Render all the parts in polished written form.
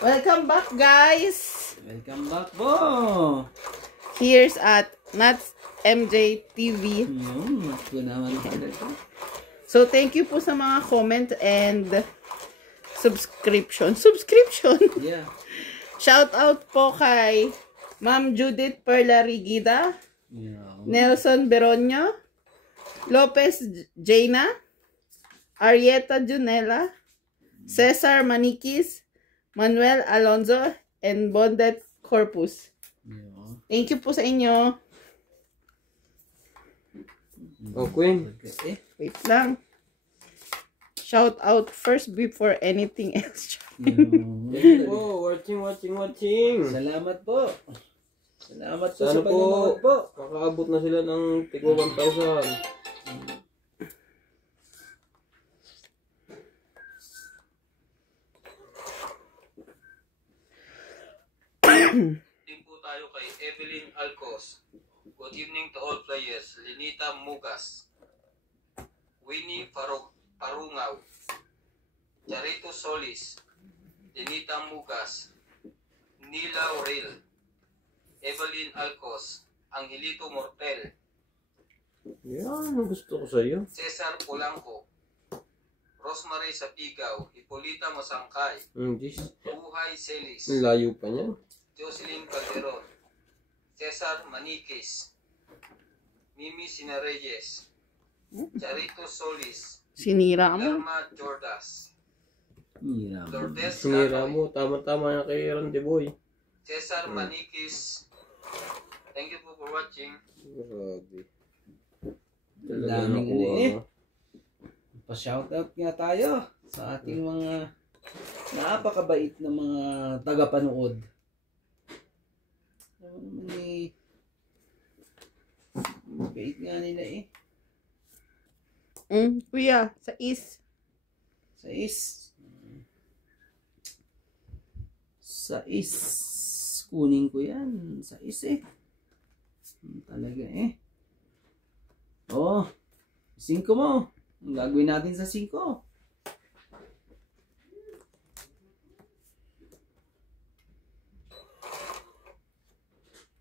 Welcome back, guys. Welcome back po. Here's at Nats MJ TV. So, thank you po sa mga comment and subscription. Yeah. Shout out po kay Ma'am Judith Perla Rigida, Yeah. Nelson Beronio, Lopez Jaina, Arieta Junela, Cesar Maniquis, Manuel Alonzo, and Bondet Corpus. Yeah. Thank you po sa inyo. Okay. Wait lang. Shout out first before anything else. Oh, watching. Salamat po. Salamat po Sana sa panonood po. Makaabot na sila ng tigwa 1,000. Din po tayo kay Evelyn Alcos. Good evening to all players. Linita Mugas, Winnie Parungaw, Charito Solis, Linita Mugas, Nila Aurel, Evelyn Alcos, Angelito Mortel, Yan, ang gusto ko sa'yo. Cesar Polanco, Rosemary Sapigaw, Hipolita Masangkay, Jeez. Buhay Celis, Ang layo pa niyan. Jocelyn Calderon, Cesar Maniquis, Mimi Sinareyes, Charito Solis, Sinira mo. Lerma Jordas, Mira. Lourdes Sinira Canoy, mo. Tama-tama na kay Randy Boy. Cesar Maniquis. Thank you po for watching. Grabe. Daming nakuha eh. ka. Pa-shoutout nga tayo sa ating mga napakabait na mga tagapanood. Bait nga nila eh. Kuya, sa is. Sa is. Kunin ko yan. Sa is eh. Talaga eh. Oh. 5 mo. Ang gagawin natin sa 5.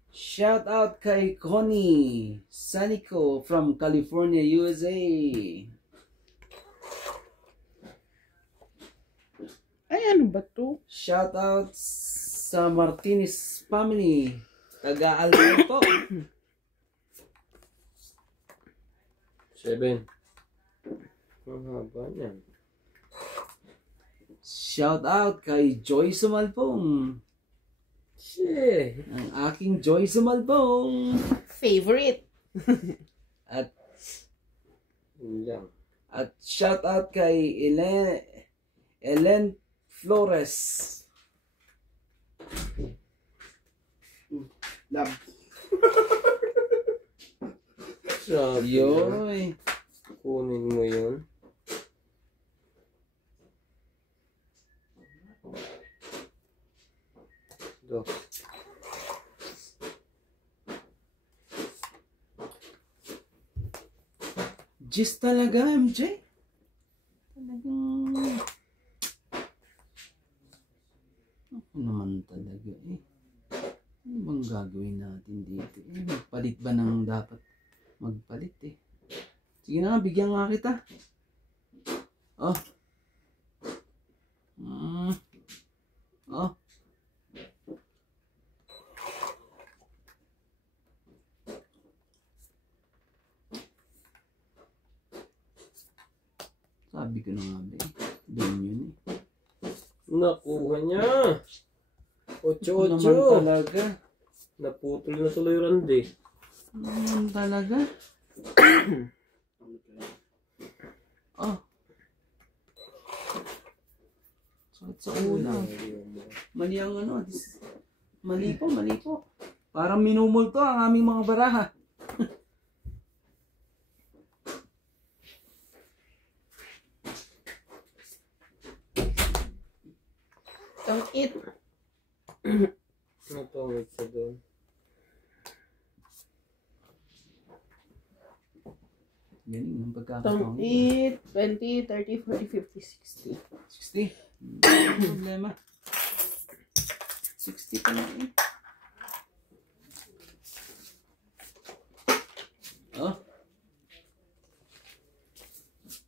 Shout out kay Connie Sanico from California, USA. Ay, ano ba to? Shout out sa Martinez family. Taga-Alban po. 7. Ang haba niyan. Shout out kay Joy Sumalpong. Shit. Ang aking Joy Sumalpong. Favorite. At Yun lang. shout out kay Ellen Flores. Love. Sabi na. Yoy. Kunin mo yun. Do. Just talaga, MJ. Talagang... Ako naman talaga eh. Ano bang gagawin natin dito? Magpalit ba ng dapat magpalit eh? Sige na nga, bigyan nga kita. Oh. Oh. Sabi ko na nga ba eh. Doon yun eh. Nakuha niya. Ako naman 8-8. talaga. Naputol na tuloy Randy. Ako naman talaga. Oh. Sakit sa ulo. Mali ang ano. Mali po. Parang minumulto ang aming mga baraha. Don't eat. Napangit sa doon. Galing yung Don't pagkakataon. eat. 20, 30, 40, 50, 60. 60. Problema. 60 pa na eh. Oh.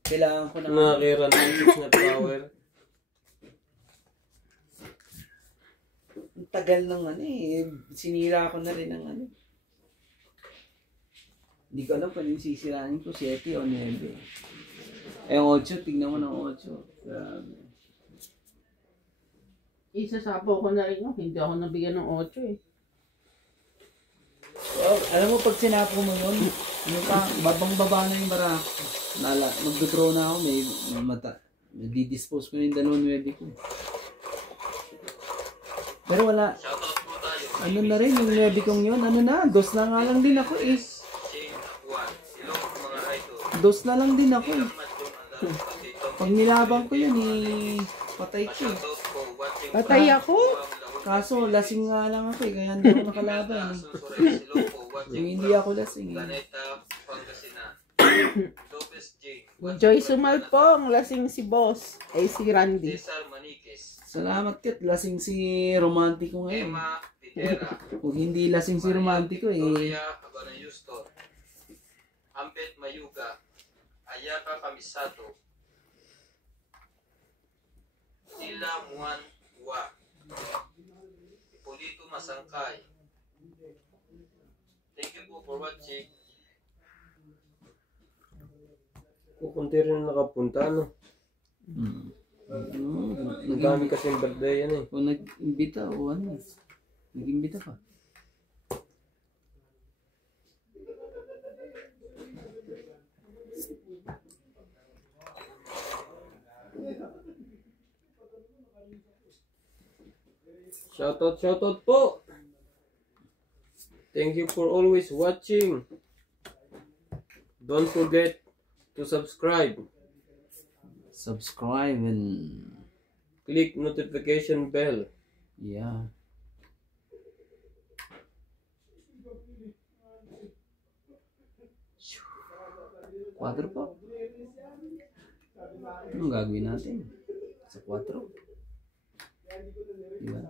Kailangan ko na. Nakakira na power. Ang tagal ng ano eh. Sinira ko na rin ng ano. Hindi ko alam kung yung sisirain ko. 7 o 9. Eh, 8. Tignan mo ng 8. Grabe. Isasapaw ko na rin yun. Hindi ako nabigyan ng 8 eh. Well, alam mo, pag sinapo mo yun, ano pa, babang-baba na yung barako. Mag-draw na ako, may mata. Di-dispose ko na yung 2 ko. Pero wala. Shoutout po tayo. Ano na rin, yung 9 kong yun, ano na, 2 na nga lang din ako eh. Jane Apuan. Hello mga idol. 2 na lang din ako eh. Ilang match yung andar pag Pag nilabang ko yun eh, patay ko eh. shoutout po watching Patay ako? Kaso, lasing nga lang ako eh, kaya hindi ako nakalaban eh. Hello po Yung watching hindi ako lasing eh. Planeta Pangasinan. Lopez J. Joy Sumalpong, lasing si boss. Ay si Randy. Cesar Maniquez. Salamat Kat, lasing si Romantiko ngayon. Emma Pitera. Kung hindi lasing si Romantiko eh, Gloria Habana Houston. Ambet Mayuga. Ayaka Kamisato. Sila Muan Wa. Ipolito Masangkay. Thank you po for watching. Kukunti rin nakapunta, no? Ang dami kasing birthday yan eh. Kung nag-imbita o ano, nag-imbita pa. Shoutout po! Thank you for always watching. Don't forget to subscribe. Subscribe and Click notification bell. yeah. Quatro po. Anong gagawin natin? Sa 4? Diba?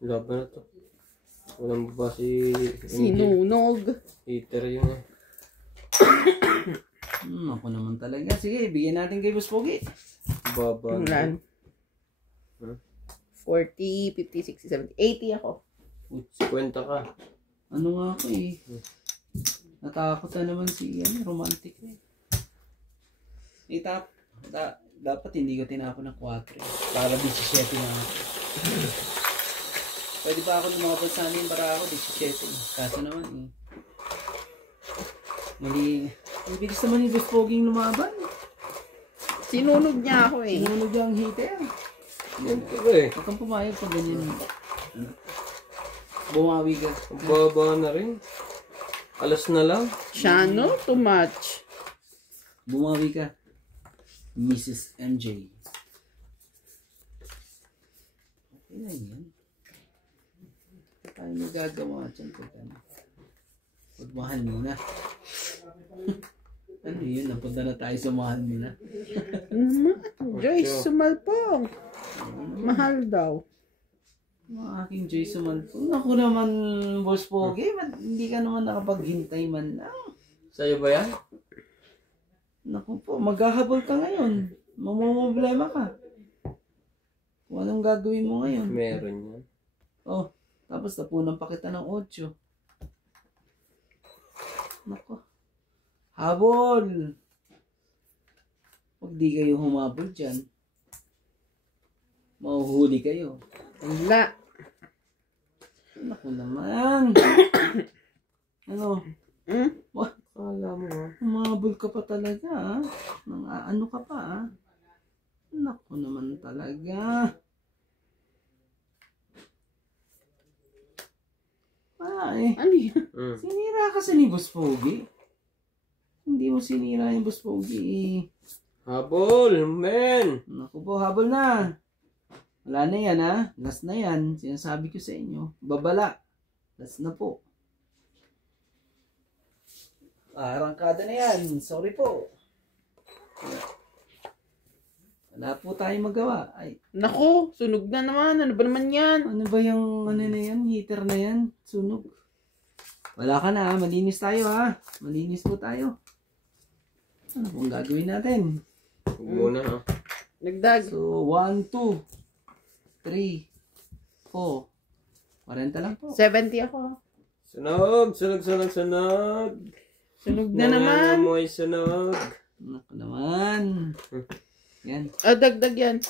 Laban na to. Walang ba si Sinunog. Heater yun eh. Ako naman talaga. Sige, bigyan natin kay Boss Pogi. Baba. Ulan. 40, 50, 60, 70, 80 ako. Kwenta ka. Ano nga ako eh. Natakot na naman si romantic eh. Dapat hindi ko tinapon ng 4 eh. Para 17 na ako. Pwede pa ako lumabas sa amin para ako 17 eh. Kaso naman eh. Mali. Ang bilis naman yung Boss Poging lumaban. Sinunog niya ako eh. Sinunog yung heater. Kwenta ka eh. Huwag kang pumayag pag ganyan. Bumawi ka. Baba na rin. Alas na lang. Shano, too much. Bumawi ka. Mrs. MJ. Okay lang yan. Hindi tayo magagawa dyan pag ano. Pagmahal mo na. Ano yun? Napunta na tayo sa mahal mo na. Joyce Sumalpong. Mahal daw. Mga aking Jason man po. Naku naman, Boss Pogi. Hindi ka naman nakapaghintay man lang. Sa'yo ba yan? Naku po, maghahabol ka ngayon. Mamumblema ka. Kung anong gagawin mo ngayon. Meron yan. Oh, tapos napunan pa kita ng 8. Naku. Habol! Pag di kayo humabol dyan, mahuhuli kayo. Wala. Naku naman. Ano? What? Kala mo ha? Humabol ka pa talaga ha? Nang ano ka pa ha? Naku naman talaga. Ay, Ano yun? sinira kasi ni Boss Pogi. Hindi mo sinira yung Boss Pogi. Habol, men! Naku po, habol na. Wala na yan ha. Last na yan. Sinasabi ko sa inyo. Babala. Last na po. Arangkada na yan. Sorry po. Wala po tayong magawa. Ay, Naku, sunog na naman. Ano ba naman yan? ano ba yung ano na yan? Heater na yan? Sunog. Wala ka na ha. Malinis tayo ha. Malinis po tayo. Ano pong gagawin natin? Huwag muna ha. Nagdag. So, 1, 2, 3, 4. 40 lang po. 70 ako. Sunog! Sunog, sunog, sunog! Sunog na naman. Nangangamoy sunog. Naku naman. Yan. Oh, dagdag yan.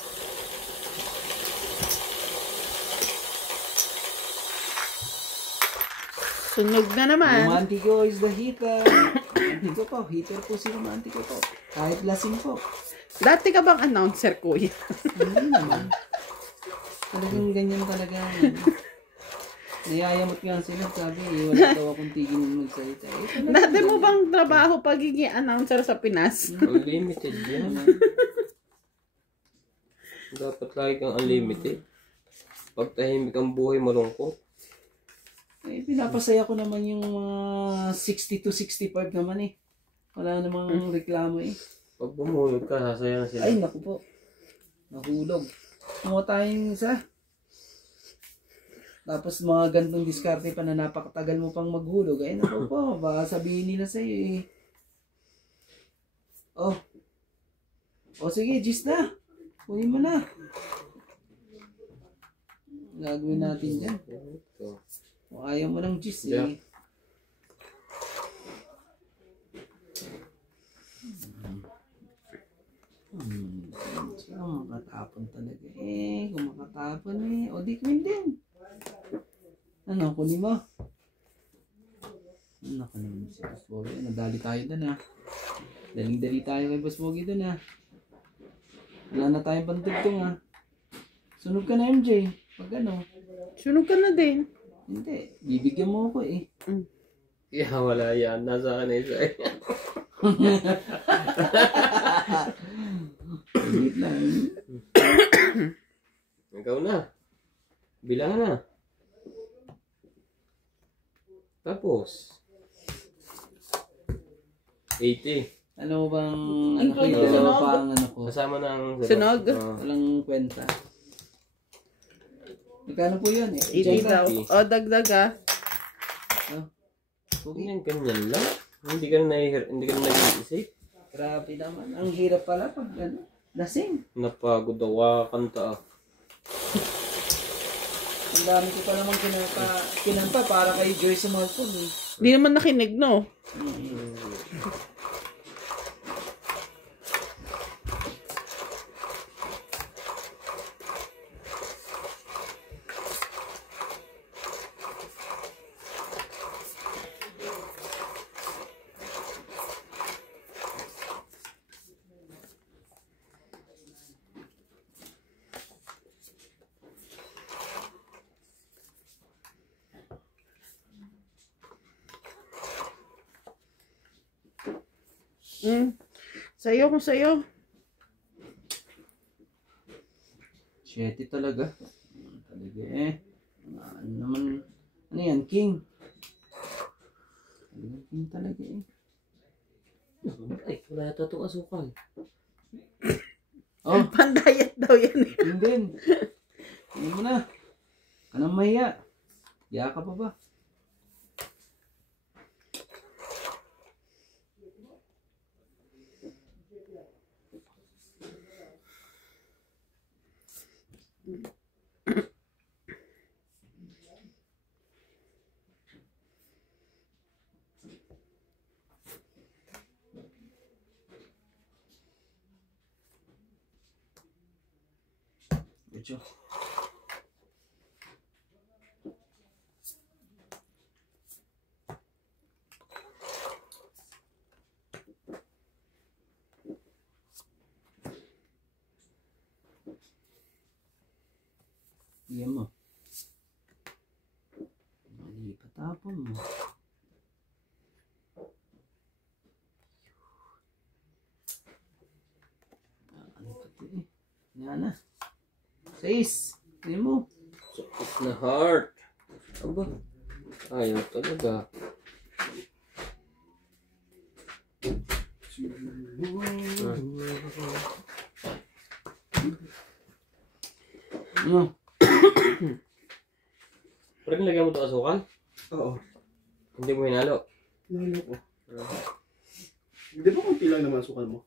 Sunog na naman. Romantico is the heater. Romantico po. Heater po si Romantico po. Kahit lasing po. Dati ka bang announcer, kuya? Hindi naman. Talagang ganyan talaga. Nayayamot nga sila. Sabi, wala daw akong tigil magsalita. Dati mo bang trabaho pagiging announcer sa Pinas? Unlimited yan. Dapat lagi kang unlimited. Pag tahimik ang buhay, malungkot. Eh, pinapasaya ko naman yung mga 60 to 65 naman eh. Wala namang reklamo eh. Pag bumulog ka, sasaya na sila. Ay, naku po. Nahulog. Mga tayong isa. Tapos mga gantong diskarte pa na napakatagal mo pang maghulog. Ay, naku po. Baka sabihin nila sa'yo eh. Oh. O sige, gis na. Kunin mo na. Gagawin natin dyan. Ito. O ayaw mo ng gis eh. Yeah. Sino makatapon talaga eh. Kung makatapon eh. O di kunin din. Ano, kunin mo? Ano, kunin mo si Boss Bogie. Nadali tayo dun ha. Daling-dali tayo kay Boss Bogie dun ha. Wala na tayong pantugtong ha. Sunog ka na MJ. Pag ano. Sunog ka na din. Hindi. Bibigyan mo ako eh. Yeah, wala yan. Nasa akin na isa eh. Wait lang. Ikaw na. Bilangan na. Tapos. 80. Ano bang ano Ang ko tunog, yung sunog. pa ang ano ko? Kasama na ang Sunog? Walang kwenta. Magkano po yun eh? 80 daw. O, dagdag ah. Ganyan lang. Hindi ka na nag-iisip. Grabe naman. Ang hirap pala pag ano, lasing. Napagod daw kanta. Ang dami ko pa naman kinanta para kay Joyce Malcolm eh. Di naman nakinig, no? Sa'yo kung sa'yo. 7 talaga. Talaga eh. Ano naman, ano yan, king? Talaga king talaga eh. Ay, wala yata itong asukal. Oh, Pandayat daw yan eh. king din. Ano mo na? Anong mahiya? Hiya ka pa ba? Medyo. Bigyan mo. Mali patapon mo. Ano pati eh. Yan na. 6. Bigyan mo. Sakit na heart. Aba. Ayaw talaga. Ano? Pero nilagyan mo ito asukal? Oo. Hindi mo hinalo. Lalo ko. Di ba kunti lang naman sukal mo?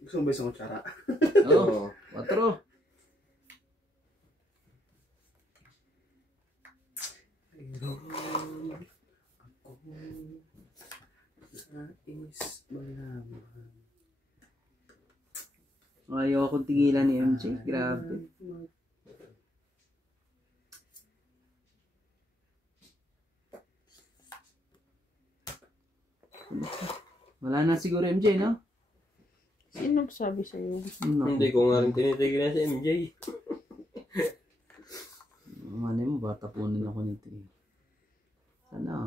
Gusto mo ba isang kutsara? Oo. 4. Mayroon ako nais malaman. Ayaw akong tigilan ni MJ. Grabe. Wala na siguro MJ, no? Sino sabi sa'yo? Hindi ko nga rin tinitigilan si MJ. Ano mo ba? Tapunan ako nito eh. Sana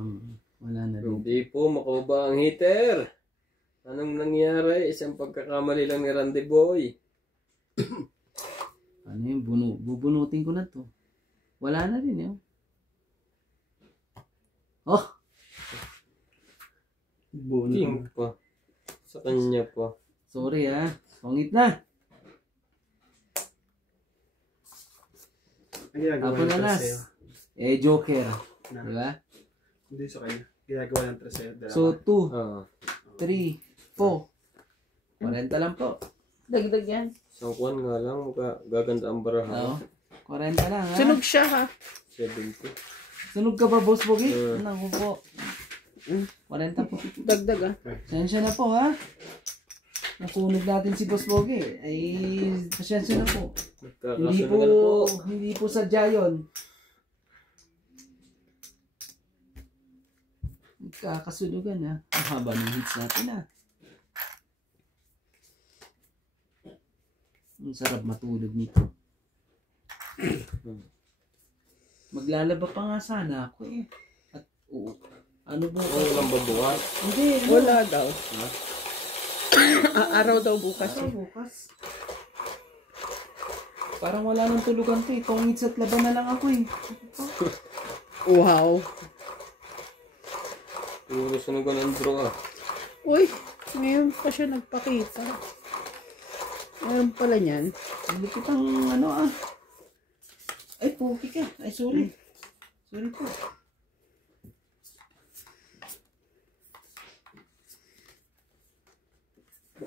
wala na rin. Hindi po makuba ang heater. Anong nangyari? Isang pagkakamali lang ni Randy Boy. Ano yun? Bubunutin ko na to. Wala na rin yun. Oh! King pa. Sa kanya pa. Sorry ha. Pangit na. Ang ginagawa Ako ng na tres last. sa'yo. Eh, Joker. Na. Diba? Hindi sa kanya. Ginagawa ng tres sa'yo. Dalawa. So, 2, Ah. 3, 4. 40 lang po. Dagdag yan. Isang kuwan nga lang. Gaganda ang baraha. Oo. 40 lang ha. Sunog siya ha. 70. Sunog ka ba, Boss Bogi? Mm. Naku po. 40 po. Dagdag ha. Pasensya na po ha. Nakunog natin si Boss Bogi. Ay, pasensya na po. Nagkakasunugan po. Hindi po sadya yun. Nagkakasunugan ha. Ang haba ng hits natin ha. Ang sarap matulog nito. Maglalaba pa nga sana ako eh. At ano ba? Walang babuhat. Hindi. Wala daw. Araw daw bukas Ano eh. bukas? Parang wala nang tulugan to eh. Tongits at laban na lang ako eh. Wow. Puro sunugan ang bro ah. Uy, ngayon pa siya nagpakita. Meron pala niyan. Ang lupit ang ano ah. Ay, pogi ka. Ay, sorry. Sorry po.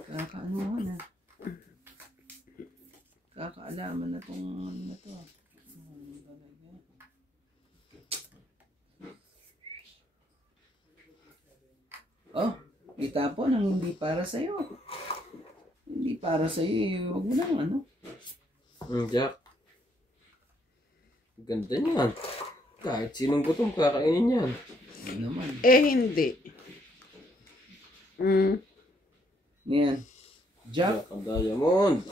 Kakaanuhan ah. Kakaalaman na tong ano na to. Oh, itapon ang hindi para sa'yo. Hindi para sa'yo eh. Huwag mo lang ano. Jack. Ganda niyan. Kahit sinong gutom kakainin yan. Ano naman. Eh, hindi. Yan. Jack. Jack ang diamond.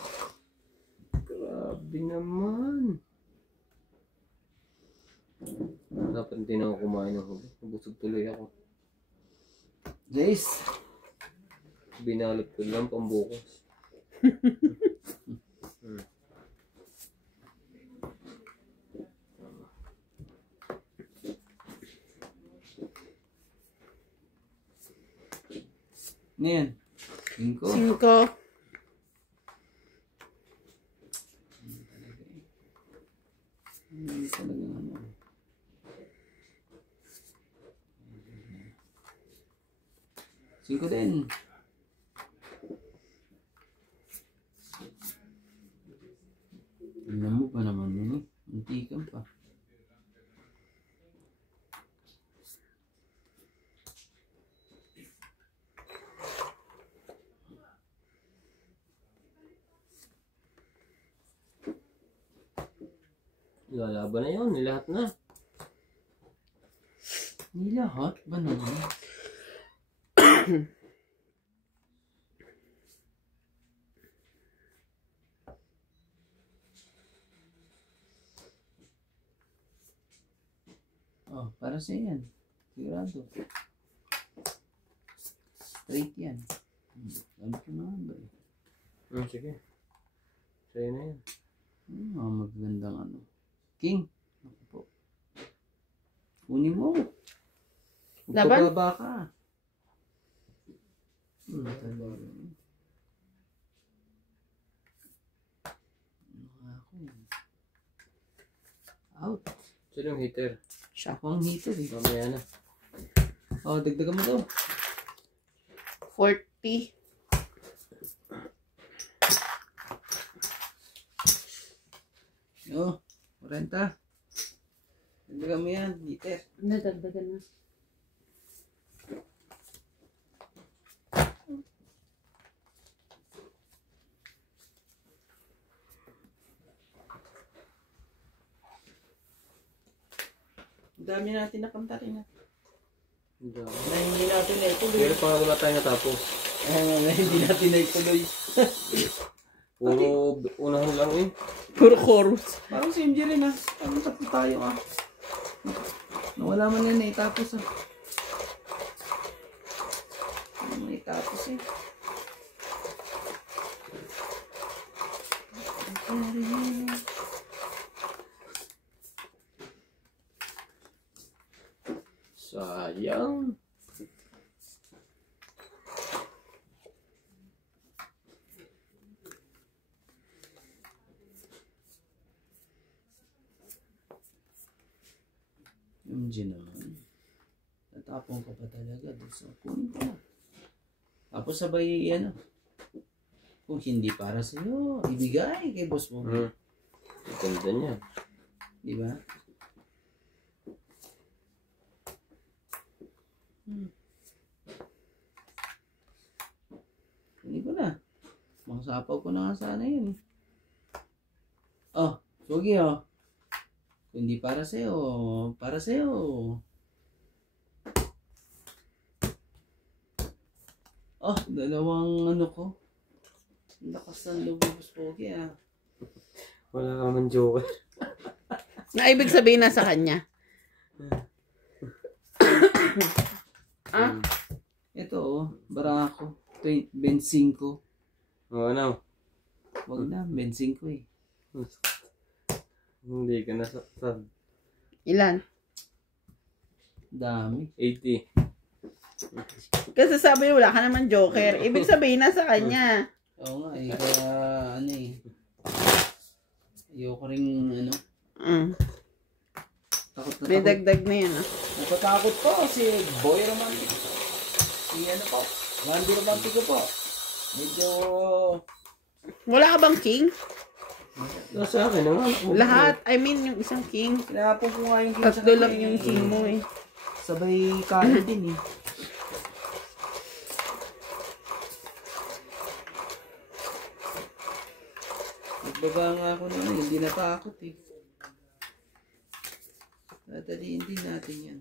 Grabe naman. Dapat hindi na ako kumain ng huli. Nabusog tuloy ako. Jace. Binalot ko lang pambukas. Ngayon. 5. 5. Hindi talaga ano. Singko din. Alam mo pa naman yun eh. Antikan pa. Lalaban na yun. Nilahat na. Nilahat ba naman? Oh, para sa yan. Sigurado. Straight yan. Alam ko naman ba eh. Sige. Sa'yo na yan. Magagandang ano. King. Ako po. Kunin mo. Laban? Magpababa ka. Talaga. Ano nga ako eh. Sino yung heater? Siya. Ako ang heater eh. Mamaya na. Oh, dagdagan mo daw. 40. Oh, 40. Dagdagan mo yan, heater. Nadagdagan na. Ang dami natin nakanta rin ah. Hindi. Hindi natin na ituloy. Pero pa nga wala tayo natapos. Hindi natin na ituloy. Puro unahan lang eh. Puro chorus. Parang si MJ rin ah. Parang tatlo tayo ah. Nawala man yan na itapos ah. Ano man itapos eh. Sayang. MJ naman. Natapon ka pa talaga. So, kunin ko na. Tapos sabay ano. Kung hindi para sa'yo, ibigay kay boss mo. Ganda niya. Di ba? Kunin ko na. Makasapaw ko na nga sana yun. Oh, sugi oh. Kung hindi para sa'yo, para sa'yo. Oh, dalawang ano ko. Lakas ng loob ng pogi ah. Wala ka naman joker. Na ibig sabihin na sa kanya. Ah? Ito oh, barako. 25. Oo, ano? Wag na, 25 eh. Hindi ka nasaktan. Ilan? Dami. 80. Kasi sabi wala ka naman joker. Ibig sabihin na sa kanya. Oo nga eh, kaya ano eh. Ayoko rin ano. Takot na May takot. dagdag na yun ah. Natatakot po si Boy Romantic. Si ano po, Randy Romantico po. Medyo Wala ka bang king? Nasa akin naman. Lahat. I mean yung isang king. kinapon ko nga yung king sa Tatlo kanya lang yung king mo eh. Sabay kain din eh. Nagbaga nga ako na hindi natakot eh. Dadaliin din natin yan.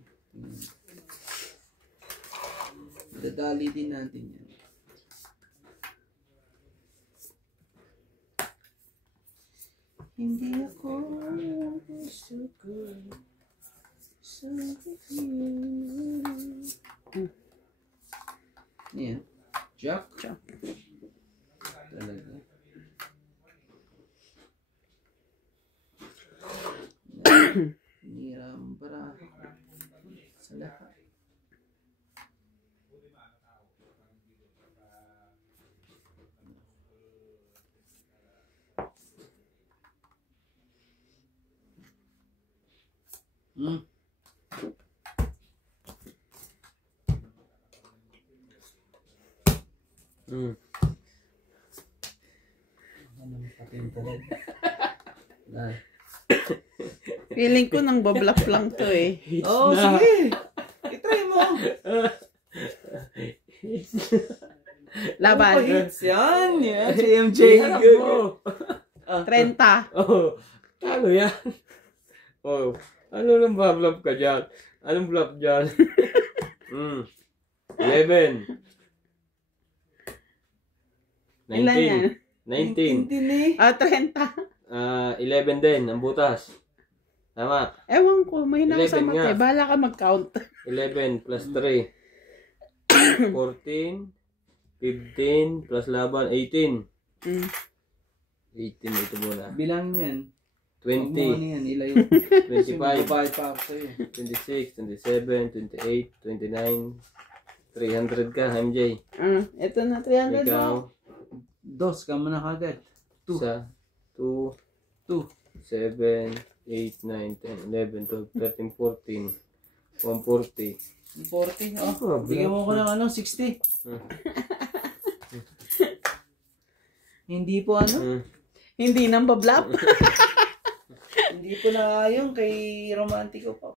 Dadali din natin yan. Hindi ako gusto sa yan. Jack. Talaga. Niram para sa lahat. Anong patin talaga? Dahil. Feeling ko nang bablap lang to eh. Oh, sige. I-try mo. Laban. Hits yan. Yan. Si MJ. Oh. 30. Oh. Ano yan? Oh. Ano nang bablap ka dyan? Anong blap dyan? 11. Ilan yan? 19. 19 eh. 30. 11 din, ang butas. Tama. Ewan ko, may 11 nakasama nga. tayo. Bahala ka mag-count. 11 plus 3. 14. 15 plus laban, 18. 18 ito muna. Bilangin yan. 20. Ano yan? Ilayo. 25. Bayad pa ako sa'yo. 26, 27, 28, 29, 300 ka, MJ. Ito na, 300 Ikaw, mo. Dos ka muna kagad. 2. isa, 2, 2. 7, 8, 9, 10, 11, 12, 13, 14, 140. 40. Oh, Oh, bigyan mo ko ng ano, 60. Hindi po ano? Hindi nang bablap. Hindi po na yung kay Romantico pa.